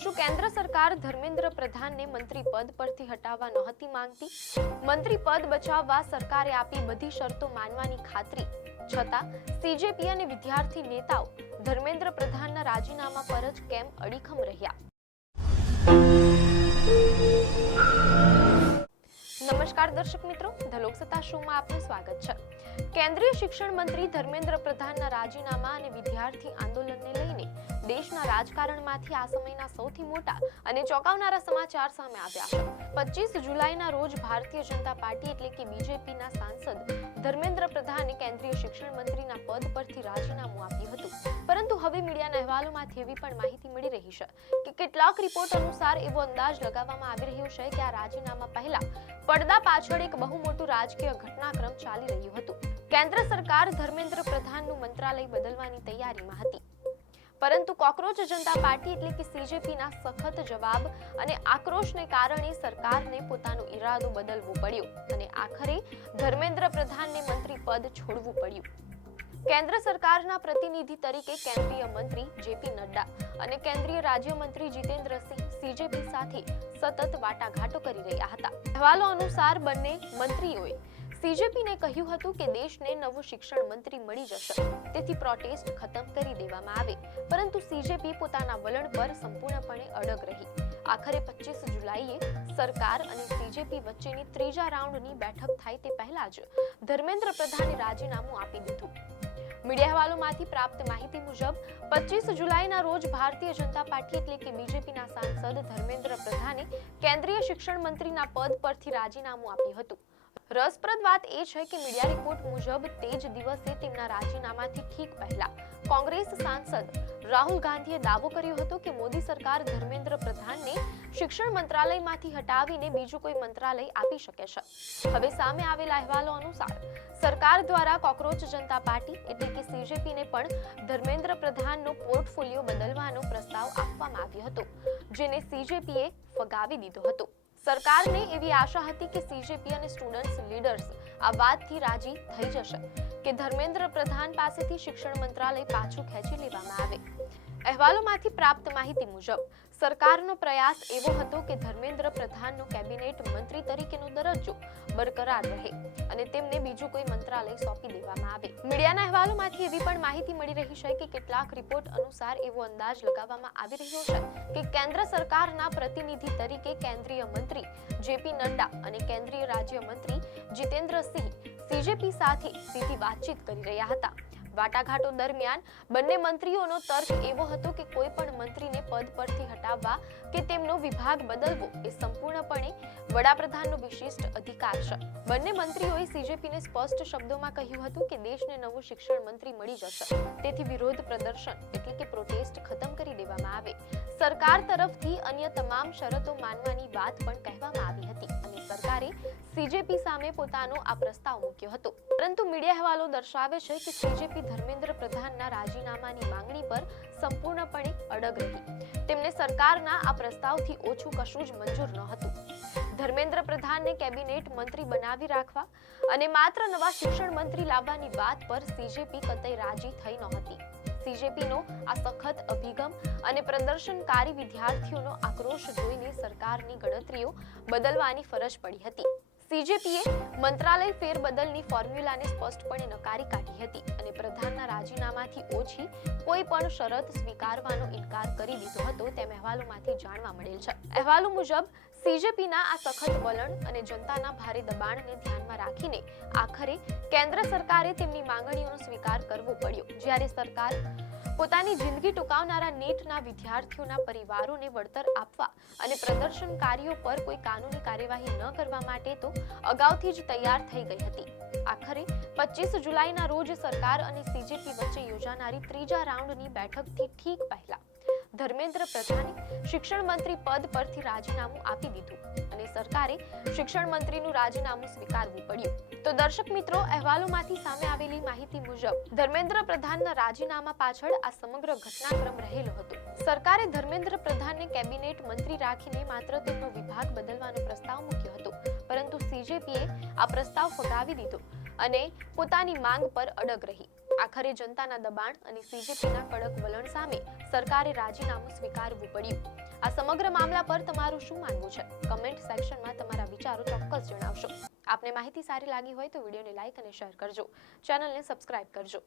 શું કેન્દ્ર સરકાર ધર્મેન્દ્ર પ્રધાનને મંત્રી પદ પરથી હટાવવા નહોતી માંગતી? મંત્રી પદ બચાવવા સરકારે આપી બધી શરતો માનવાની ખાતરી છતાં સીજેપી અને વિદ્યાર્થી નેતાઓ ધર્મેન્દ્ર પ્રધાનના રાજીનામા પર જ કેમ અડીખમ રહ્યા? નમસ્કાર દર્શક મિત્રો, ધ લોકસત્તા શોમાં આપનું સ્વાગત છે. કેન્દ્રીય શિક્ષણ મંત્રી ધર્મેન્દ્ર પ્રધાનના રાજીનામા અને વિદ્યાર્થી આંદોલનને લઈને દેશના રાજકારણમાંથી આ સમયના સૌથી મોટા અને ચોંકાવનારા સમાચાર સામે આવ્યા છે. 25 જુલાઈના રોજ ભારતીય જનતા પાર્ટી એટલે કે બીજેપીના સાંસદ ધર્મેન્દ્ર પ્રધાને કેન્દ્રીય શિક્ષણ મંત્રીના પદ પરથી રાજીનામું આપ્યું હતું. પરંતુ હવે મીડિયાના અહેવાલોમાંથી એવી પણ માહિતી મળી રહી છે કે કેટલાક રિપોર્ટ અનુસાર એવો અંદાજ લગાવવામાં આવી રહ્યો છે કે આ રાજીનામા પહેલા પડદા પાછળ એક બહુ મોટું રાજકીય ઘટનાક્રમ ચાલી રહ્યું હતું. કેન્દ્ર સરકાર ધર્મેન્દ્ર પ્રધાનનું મંત્રાલય બદલવાની તૈયારીમાં હતી, પરંતુ કોકરોચ જનતા પાર્ટી એટલે કે સીજેપીના સખત જવાબ અને આક્રોશને કારણે સરકારને પોતાનો ઈરાદો બદલવો પડ્યો અને આખરે ધર્મેન્દ્ર પ્રધાનને મંત્રી પદ છોડવું પડ્યું. કેન્દ્ર સરકારના પ્રતિનિધિ તરીકે કેન્દ્રીય મંત્રી જેપી નડ્ડા અને કેન્દ્રીય રાજ્યમંત્રી જીતેન્દ્રસિંહ સીજેપી સાથે સતત વાટાઘાટો કરી રહ્યા હતા. અહેવાલો અનુસાર બંને મંત્રીઓએ સીજેપીને કહ્યું હતું કે દેશને નવો શિક્ષણ મંત્રી મળી જશે, તેથી પ્રોટેસ્ટ ખતમ કરી દેવામાં આવે, પરંતુ સીજેપી પોતાના વલણ પર સંપૂર્ણપણે અડગ રહી. આખરે 25 જુલાઈએ સરકાર અને સીજેપી વચ્ચેની ત્રીજા રાઉન્ડની બેઠક થાય તે પહેલા જ ધર્મેન્દ્ર પ્રધાને રાજીનામું આપી દીધું. મીડિયા અહેવાલોમાંથી પ્રાપ્ત માહિતી મુજબ 25 જુલાઈના રોજ ભારતીય જનતા પાર્ટી એટલે કે બીજેપીના સાંસદ ધર્મેન્દ્ર પ્રધાને કેન્દ્રીય શિક્ષણ મંત્રીના પદ પરથી રાજીનામું આપ્યું હતું. રસપ્રદ વાત એ છે કે મીડિયા રિપોર્ટ મુજબ તે જ દિવસે તેમના રાજીનામાથી ઠીક પહેલા કોંગ્રેસ સાંસદ રાહુલ ગાંધીએ દાવો કર્યો હતો કે મોદી સરકાર ધર્મેન્દ્ર પ્રધાનને શિક્ષણ મંત્રાલયમાંથી હટાવીને બીજું કોઈ મંત્રાલય આપી શકે છે. હવે સામે આવેલા અહેવાલો અનુસાર સરકાર દ્વારા કોકરોચ જનતા પાર્ટી એટલે કે સીજેપીને પણ ધર્મેન્દ્ર પ્રધાનનો પોર્ટફોલિયો બદલવાનો પ્રસ્તાવ આપવામાં આવ્યો હતો, જેને સીજેપીએ ફગાવી દીધો હતો. સરકારને એવી આશા હતી કે સીજેપી અને સ્ટુડન્ટ્સ લીડર્સ આ વાતથી રાજી થઈ જશે કે ધર્મેન્દ્ર પ્રધાન પાસેથી શિક્ષણ મંત્રાલય પાછું ખેંચી લેવામાં આવે. અહેવાલોમાંથી પ્રાપ્ત માહિતી મુજબ સરકારનો પ્રયાસ એવો હતો કે ધર્મેન્દ્ર પ્રધાનનો કેબિનેટ મંત્રી તરીકેનો દરજ્જો બરકરાર રહે અને તેમને બીજું કોઈ મંત્રાલય સોંપી દેવામાં આવે. મીડિયાના અહેવાલોમાંથી એવી પણ માહિતી મળી રહી છે કે કેટલાક રિપોર્ટ અનુસાર એવો અંદાજ લગાવવામાં આવી રહ્યો છે કે કેન્દ્ર સરકારના પ્રતિનિધિ તરીકે કેન્દ્રીય મંત્રી જેપી નડ્ડા અને કેન્દ્રીય રાજ્યમંત્રી જીતેન્દ્રસિંહ સીજેપી સાથે સીધી વાતચીત કરી રહ્યા હતા. વાટાઘાટો દરમિયાન બંને મંત્રીઓનો તર્ક એવો હતો કે કોઈ પણ મંત્રીને પદ પરથી હટાવવા કે તેમનો વિભાગ બદલવો એ સંપૂર્ણપણે વડાપ્રધાનનો વિશિષ્ટ અધિકાર છે. બંને મંત્રીઓએ સીજેપીને સ્પષ્ટ શબ્દોમાં કહ્યું હતું કે દેશને નવું શિક્ષણ મંત્રી મળી જશે, તેથી વિરોધ પ્રદર્શન એટલે કે પ્રોટેસ્ટ ખતમ કરી દેવામાં આવે. સરકાર તરફથી અન્ય તમામ શરતો માનવાની વાત પણ કહેવામાં આવી હતી અને સરકારે સીજેપી સામે પોતાનો આ પ્રસ્તાવ મૂક્યો હતો. પરંતુ મીડિયા અહેવાલો દર્શાવે છે કે સીજેપી ધર્મેન્દ્ર પ્રધાનના રાજીનામાની માંગણી પર સંપૂર્ણપણે અડગ રહી. તેમને સરકારના આ પ્રસ્તાવથી ઓછું કશું જ મંજૂર ન હતું. ધર્મેન્દ્ર પ્રધાનને કેબિનેટ મંત્રી બનાવી રાખવા અને માત્ર નવા શિક્ષણ મંત્રી લાવવાની વાત પર સીજેપી કતઈ રાજી થઈ નહોતી. સીજેપીનો આ સખત અભિગમ અને પ્રદર્શનકારી વિદ્યાર્થીઓનો આક્રોશ જોઈને સરકારની ગણતરીઓ બદલવાની ફરજ પડી હતી. સીજેપીએ મંત્રાલય ફેરબદલની ફોર્મ્યુલાને સ્પષ્ટપણે નકારી કાઢી હતી અને પ્રધાનના રાજીનામાથી ઓછી કોઈ પણ શરત સ્વીકારવાનો ઇનકાર કરી દીધો હતો, તેમ અહેવાલોમાંથી જાણવા મળેલ છે. અહેવાલો મુજબ સીજેપીના આ સખત વલણ અને જનતાના ભારે દબાણને ધ્યાનમાં રાખીને આખરે કેન્દ્ર સરકારે તેમની માંગણીઓનો સ્વીકાર કરવો પડ્યો. જ્યારે સરકાર પોતાની જિંદગી ટૂંકાવનારા નીટના વિદ્યાર્થીઓના પરિવારોને વળતર આપવા અને પ્રદર્શનકારીઓ પર કોઈ કાનૂની કાર્યવાહી ન કરવા માટે તો અગાઉથી જ તૈયાર થઈ ગઈ હતી. આખરે 25 જુલાઈના રોજ સરકાર અને સીજેપી વચ્ચે યોજાનારી ત્રીજા રાઉન્ડની બેઠકથી ઠીક પહેલા ધર્મેન્દ્ર પ્રધાને શિક્ષણ મંત્રી પદ પરથી રાજીનામું આપી દીધું અને સરકારે શિક્ષણ મંત્રીનું રાજીનામું સ્વીકારવું પડ્યું. તો દર્શક મિત્રો, અહેવાલોમાંથી સામે આવેલી માહિતી મુજબ ધર્મેન્દ્ર પ્રધાનના રાજીનામા પાછળ આ સમગ્ર ઘટનાક્રમ રહેલો હતો. સરકારે ધર્મેન્દ્ર પ્રધાનને કેબિનેટ મંત્રી રાખીને માત્ર તેમનો વિભાગ બદલવાનો પ્રસ્તાવ મૂક્યો હતો, પરંતુ સીજેપીએ આ પ્રસ્તાવ ફગાવી દીધો અને પોતાની માંગ પર અડગ રહી. આખરે જનતાના દબાણ અને સીજેપીના કડક વલણ સામે સરકારે રાજીનામું સ્વીકારવું પડ્યું. આ સમગ્ર મામલા પર તમારું શું માનવું છે? કમેન્ટ સેક્શનમાં તમારા વિચારો ચોક્કસ જણાવશો. આપને માહિતી સારી લાગી હોય તો વિડીયોને લાઈક અને શેર કરજો. ચેનલને સબસ્ક્રાઇબ કરજો.